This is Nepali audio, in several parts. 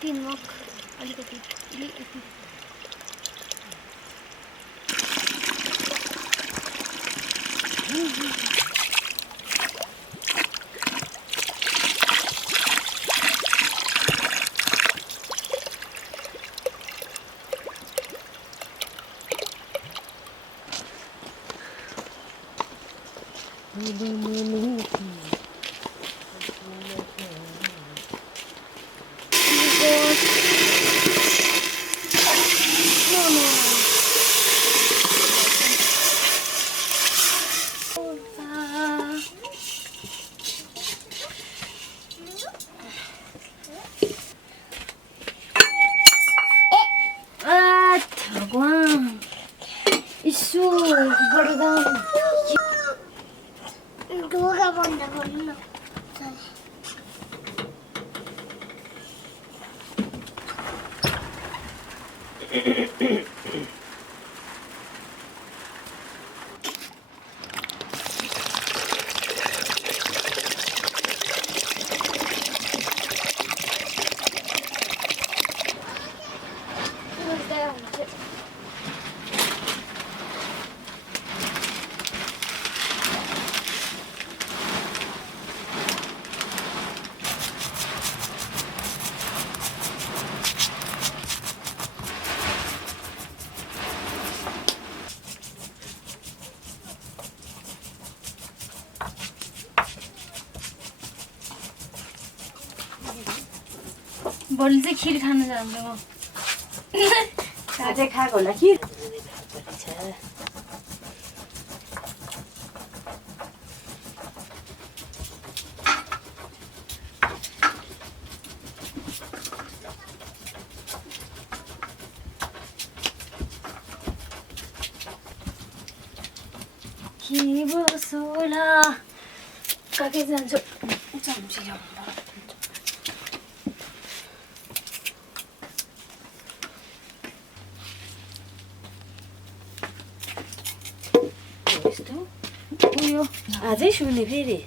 तीन मग अलिकति अलिकति भोलि चाहिँ खिर खान जान्छु म खाजे खाएको होला खिर कि बसोला काकै जान्छु चम्ची उयो आजै सुने फेरि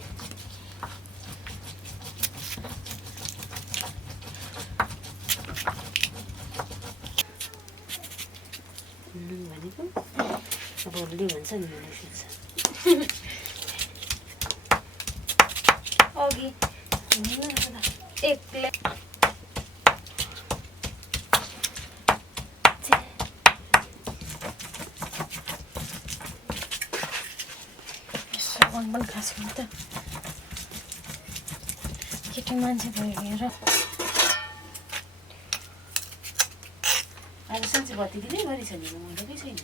भनेको अब भोलि भन्छ नि मलाई सुन्छ अघि एक प्लेट मन खासमा त केटी मान्छे भयो हेर आज साँच्चै बत्ती दिँदै गरिछ नि मनकै छैन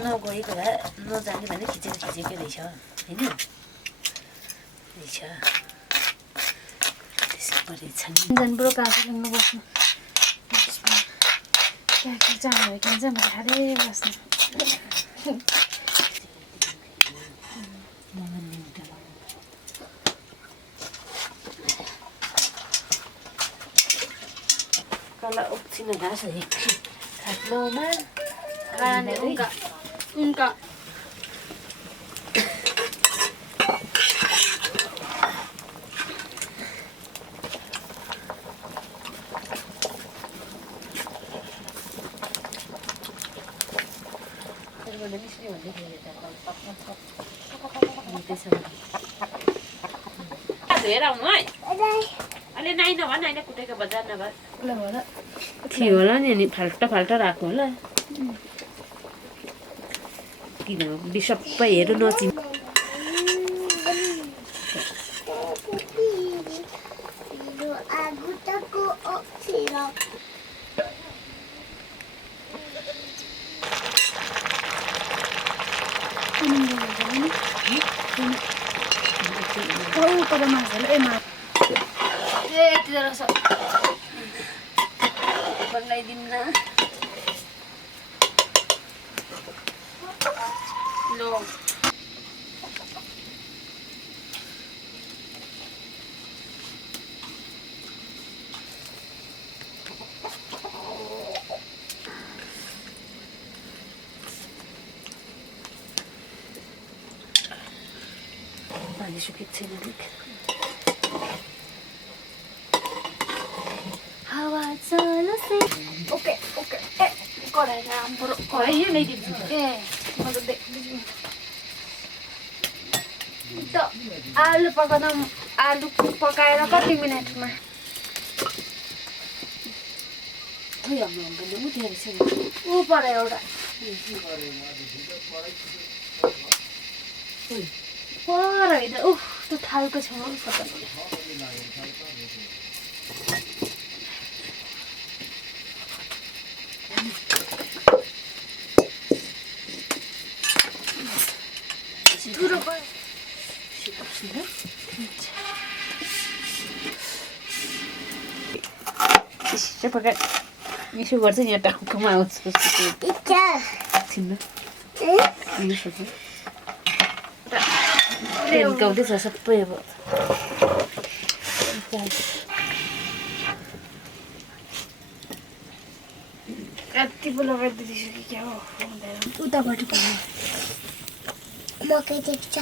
नगएको भए नजाने भने खिचेकै रहेछ होइन जनपुर काफी किन्नु बस्नु क्या चाहनु किन्छ म खाँदै बस्नु कला उक्सिन घाँस खाट्लोमा खाने उनका धोएर आउनु है अहिले नाइ नभए नाइले कुटेको बजार नभए थियो होला नि अनि फाल्टो राख्नु होला किन सबै हेर्नु नचिन् pada masuk, यति रहेछ बनाइदिन्न लो पानी सुकेको छैन अलिक हावा चल्छ ओके ओके ए कराई राम्रो कराई यो ल्याइदिन्छु ए म त आलु पकाउँदा आलु पकाएर कति मिनटमा ऊ पर एउटा पर होइन उफ त्यो थालको छेउमा यसो गर्छ नि यहाँ टाउकोमा आउँछ हिर्काउँदै छ सबै अब कति पो लगाइदिँदैछु कि क्या हो उताबाट मकै देख्छ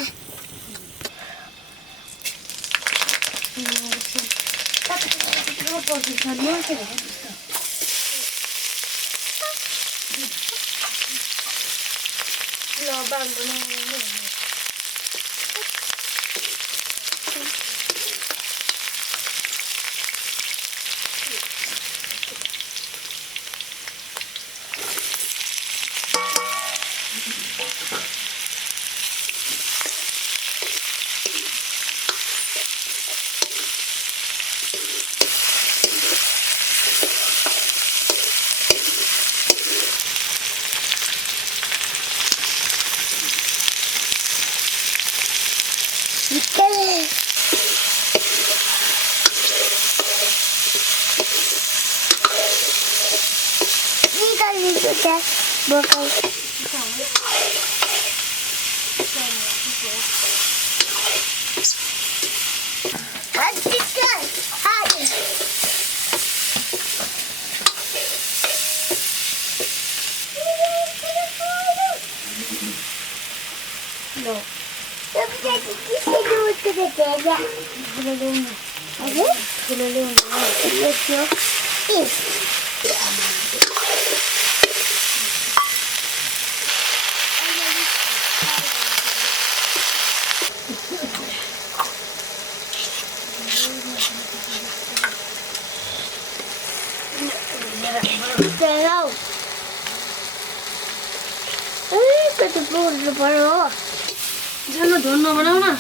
झन् धुन नबनाऊ न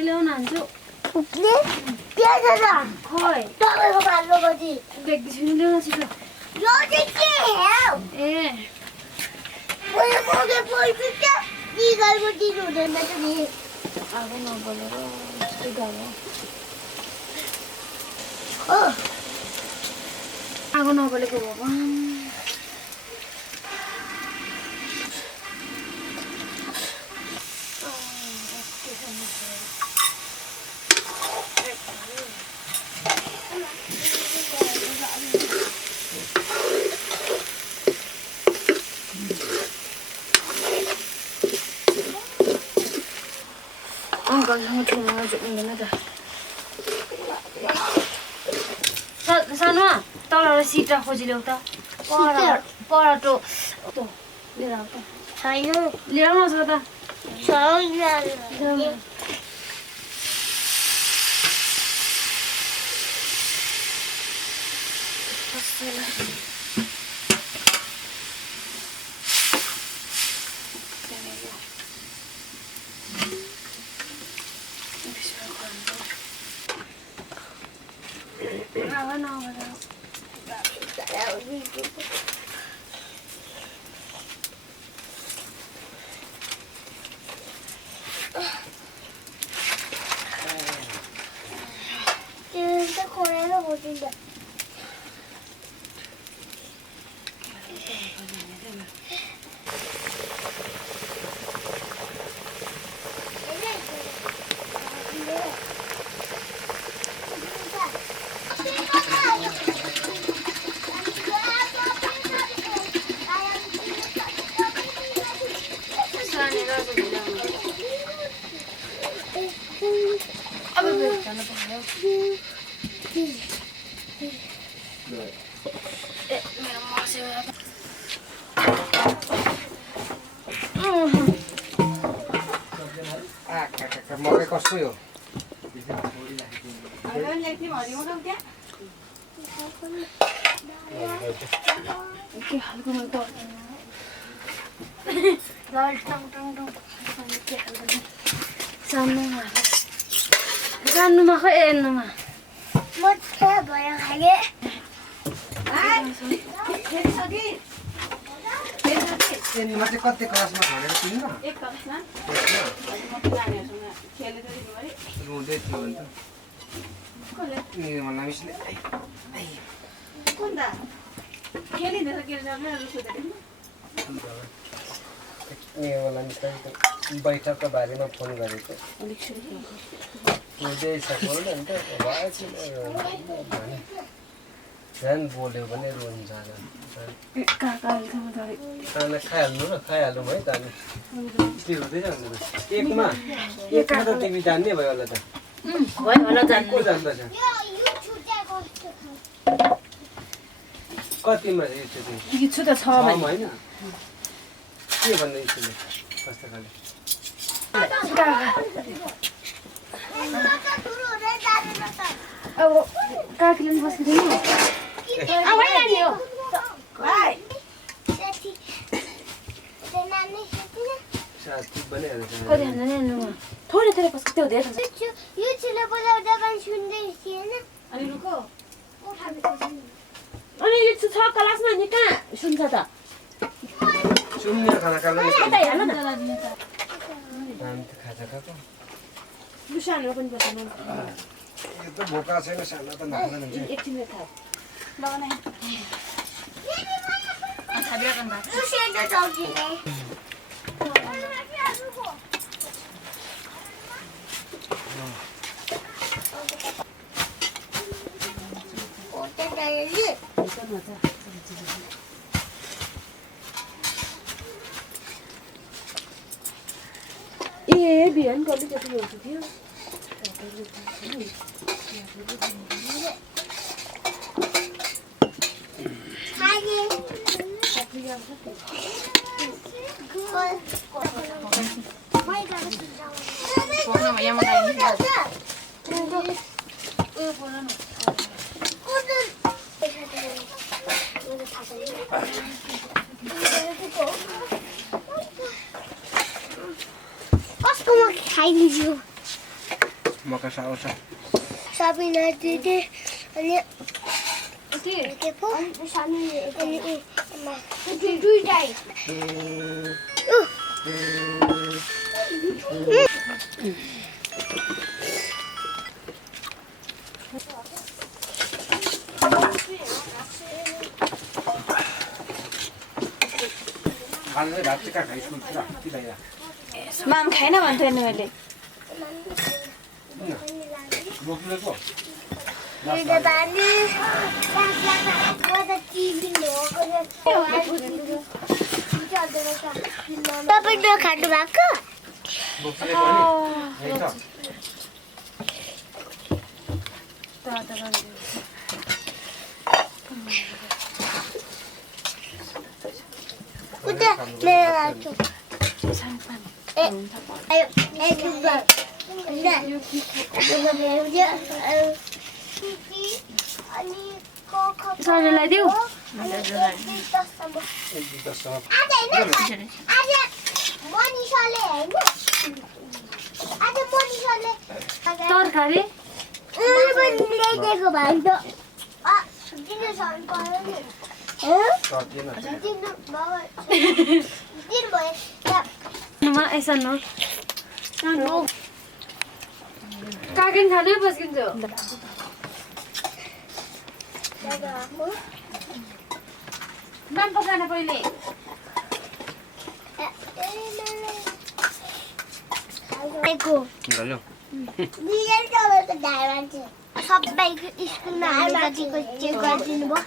ल्याउन हान्छु खै देख्दैछु नि ल्याउन छिटो ए आगो नबलेर यस्तै गाह्रो आगो नबलेको भगवान् सानो तल सिट खोजी ल्याउ त पराटो लिएर आऊ त लिएर आउनुहोस् त 진짜 고래는 못인데. मकै कस्तो यो जान्नुमा खै हेर्नुमा मोठे भयो खाले टेनमा चाहिँ कति क्लासमा भनेर चिन्न रुँदै थियो नि त निर्मला मिसले निर्मला मिसलाई बैठकको बारेमा फोन गरेको बुझ्दै सक्नु नि त भएछ भने झन् बोल्यो भने रुन्छ खाना खाइहाल्नु न खाइहाल्नु भयो त अनि के हुँदैछ एकमा त तिमी जान्ने भयो होला त भयो होला जान्नु को जान्दछ कतिमा यो चाहिँ छु त 6 मा होइन के भन्दै थियो कस्तो खाले अब काकीले बस्दैन अब नानी हो भाइ साथी बनाइहाल्छ कति खान्छ नि थोरै थोरै पस्क त्यो धेरै खान्छ यो चिलो बोलाउँदा पनि सुन्दै थिएन अनि रुको अनि यो 6 क्लासमा नि कहाँ सुन्छ त सुन्ने खाना खानु यता हेर्नु न हामी त खाजा खाएको लुसानो पनि बस्दैन यो त भोका छैन सानो त नखाना हुन्छ एकछिन खा लगाउन छाबिरा गर्न यो सेन्टर चौकीले ओटे दाइले ए बिहान कति कति हुन्छ थियो खागे कसको मकै खाइदिन्छु मका साउँछ सबिना दिदी अनि के पो अनि दुईटाइ खाने भात चाहिँ कहाँ खाइ स्कुल पुरा पिलाइरा माम खाएन भन्थ्यो नि मैले बोक्नुको मेरो बानी तपाईँ नखानु भएको बोक्नुले पनि है त उता मेरो लाग्छ सरलाई देऊ तरकारी यसो न काकिन खानै पस्किन्छु नाम पकान पहिले सबैको स्कुलमा कतिको चेक गरिदिनु भयो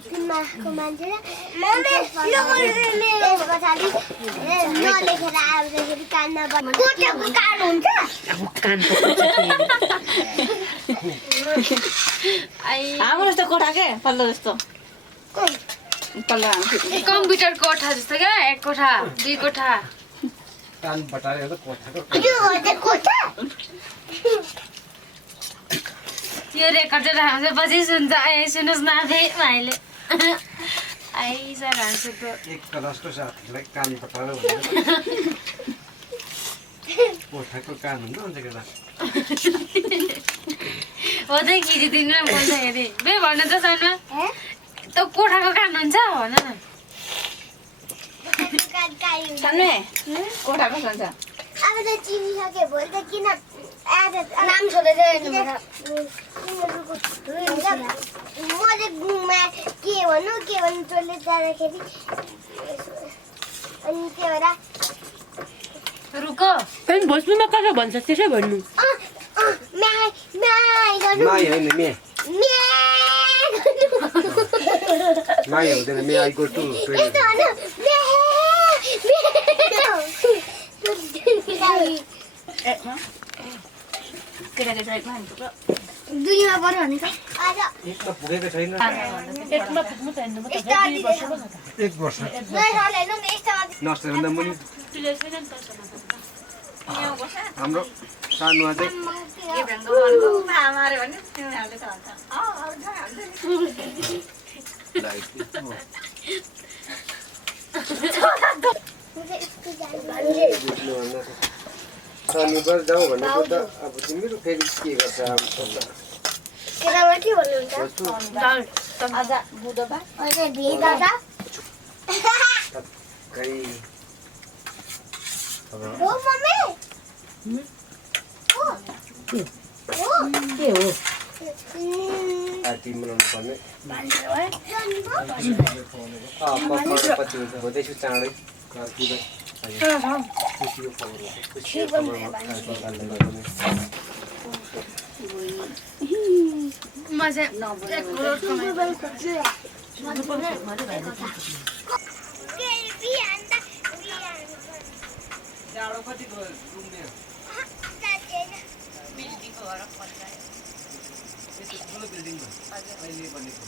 स्कुलमा मान्छेले पछाडि नलेखेर आउँदाखेरि कानमा कोटाको कान हुन्छ हाम्रो जस्तो कोठा के पल्लो जस्तो पल्लो कम्प्युटर कोठा जस्तो क्या एक कोठा दुई कोठा कान बटारे त कोठाको यो रेकर्ड चाहिँ पछि सुन्छ सुन्नुहोस् न भाइले आइसक्यो हाँसुको एक कलासको साथीलाई कान बटारे कोठाको कान हुन्छ अन्त केटा हो त खिचिदिनु न बोल्दाखेरि बे भन त सानो त कोठाको कान हुन्छ भन न सानो कोठाको सन्छ अब त चिनिसके भोलि त किन नाम छोडेर मैले घुममा के भन्नु टोइलेट जाँदाखेरि अनि त्यो भएर रुक पनि भोजपुरमा कसो भन्छ त्यसै भन्नु माई होइन मे माई हुँदैन मे आई गो टु टोइलेट दुईमा पर्यो भने एक त पुगेको छैन एकमा पुग्नु छैन म त 2 वर्षको छ एक वर्ष नर्सरी मुनि हाम्रो सानुमा चाहिँ शनिबार जाउँ भनेको त अब तिमीहरू फेरि के गर्छ केटामा के भन्नुहुन्छ आज बुधबार अझै भिड छ खै हो मम्मी के हो पार्टी मनाउनु पर्ने पछि हुन्छ हुँदैछु चाँडै घरतिर खुसीको खबर खुसीको खबर म चाहिँ 1 करोड जाडो कति रुम्ने बिल्डिङको घर यस्तो ठुलो बिल्डिङमा अहिले बनेको